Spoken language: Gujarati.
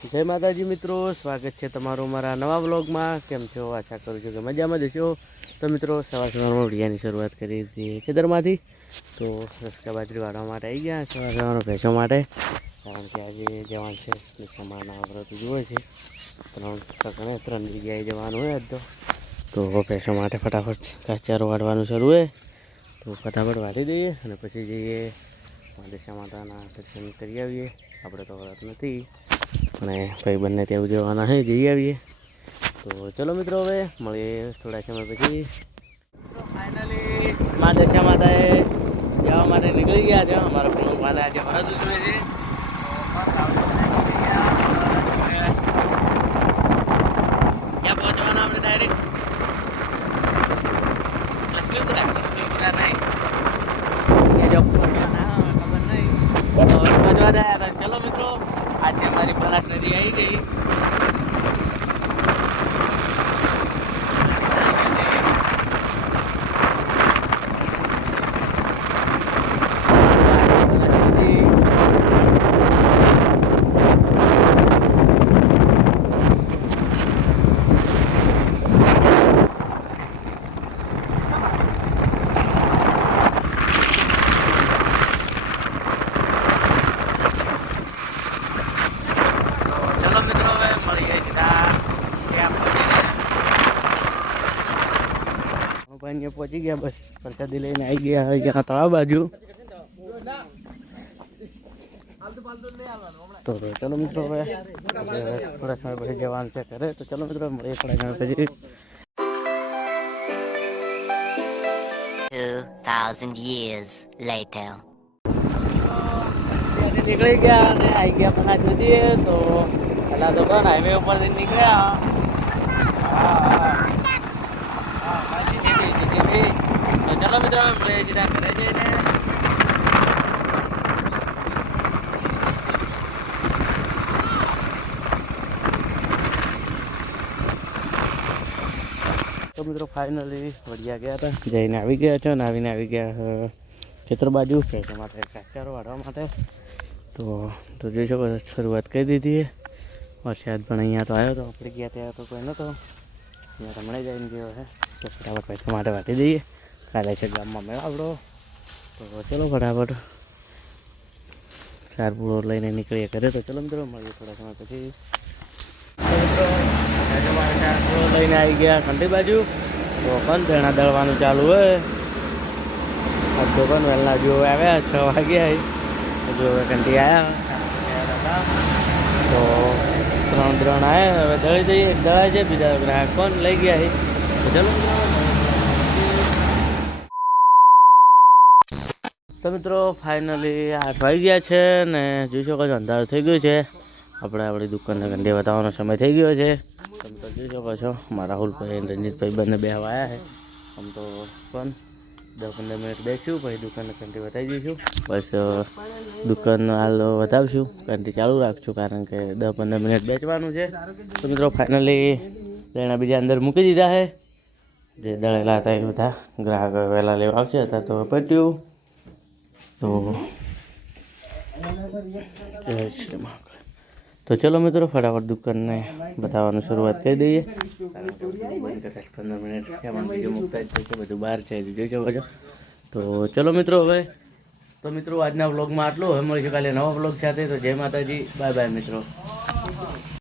જય માતાજી મિત્રો, સ્વાગત છે તમારું મારા નવા વ્લોગમાં. કેમ છો? આશા કરું છું કે મજામાં જ છો. તો મિત્રો, સવારમાં વિડીયાની શરૂઆત કરી હતી ખેતરમાંથી. તો રસ્તા બાજરી વાળવા માટે આવી ગયા સવારમાં ભેંસો માટે, કારણ કે આજે જવાનું છે એટલે સમાના વ્રત જુએ છે. 3 જગ્યાએ જવાનું હોય તો ભેંસો માટે ફટાફટ ઘાસચારો વાળવાનું શરૂ હોય તો ફટાફટ વાળી દઈએ અને પછી જઈએ માદેશા માતાના દર્શન કરી આવીએ. આપણે તો વ્રત નથી અને ભાઈ બંને ત્યાં જવાના છે, જઈ આવીએ. તો ચલો મિત્રો, હવે મળીએ થોડા સમય પછી. તો ફાઇનલી માદેશા માતાએ જવા માટે નીકળી ગયા છે. અમારા પ્રમુખવાને આજે વ્રત ઉજવે છે. ક્યાં પહોંચવાના આપણે ડાયરેક્ટ લક્ષ્મીપુરા નહીં, જો પહોંચવાના ખબર નહીં પહોંચવા જાય. ચલો મિત્રો, આજે અમારી બનાસ નદી આવી ગઈ. પહોંચી ગયા, બસ પ્રસાદી લઈને આવી ગયા અહીંયા તળાવ બાજુ. તો ચલો મિત્રો, હવે થોડા સમય પછી જવાનું છે ઘરે. તો ચલો મિત્રો, મળીએ થોડા સમય પછી. 2000 years later. નીકળી ગયા અને આવી ગયા બનાસ નદીએ. તો પહેલાં તો પણ હાઈવે ઉપરથી નીકળ્યા. તો ચલો મિત્રો, મળીએ સીધા ઘરે જઈને. તો મિત્રો, ફાઇનલી વડિયા ગયા હતા, જઈને આવી ગયા છો અને આવીને આવી ગયા ખેતર બાજુ ભેંસો માટે ઘાસચારો વાળવા માટે. તો જોઈ શકો, શરૂઆત કરી દીધી. વરસાદ પણ અહીંયા તો આવ્યો હતો, આપણે ગયા ત્યાં તો કોઈ નહોતો. અહીંયા તો મળે જઈને ગયો છે. તો ફટાફટ ભેંસો માટે વાટી દઈએ. કાલે છે ગામમાં મેળાવડો. તો ચલો ફટાફટ સારપુરો લઈને નીકળીએ ઘરે. તો ચલો મિત્રો, મળીએ થોડા સમય પછી. સારપુરો લઈને આવી ગયા ખંડી બાજુ. તો પણ ભેણા દળવાનું ચાલુ હોય. અડધો પણ વહેલા જો આવ્યા 6 વાગ્યા. હજુ હવે કંટી આવ્યા તો 3 આવ્યા. હવે દળી જઈએ, દળાય છે. બીજા ગ્રાહક પણ લઈ ગયા છે. ચલો તો મિત્રો, ફાઇનલી 8 વાગી ગયા છે ને જોઈ શકો છો અંધારું થઈ ગયું છે. આપણી દુકાનને કંડી બતાવવાનો સમય થઈ ગયો છે. તમે તો જોઈ શકો છો, મારા રાહુલભાઈ અને રંજીતભાઈ બંને બેહવા આવ્યા છે. આમ તો પણ 10-15 મિનિટ બેસીશું, પછી દુકાનને કંટી બતાવી દઈશું. બસ દુકાન હાલ બતાવશું, કંટી ચાલુ રાખશું, કારણ કે 10-15 મિનિટ બેસવાનું છે. તો મિત્રો, ફાઇનલી લેણા બીજા અંદર મૂકી દીધા છે. જે દળેલા હતા એ બધા ગ્રાહક વહેલા લેવા આવશે. હતા તો પટ્યું. તો ચલો મિત્રો, ફટાફટ દુકાનને બતાવવાનું શરૂઆત કરી દઈએ. 15 મિનિટ બીજું મુકતા જ છે, બધું બહાર છે જોઈ શકો છો. તો ચલો મિત્રો, હવે તો મિત્રો આજના વ્લોગમાં આટલું. હવે મળીશું કાલે નવા વ્લોગ સાથે. તો જય માતાજી, બાય બાય મિત્રો.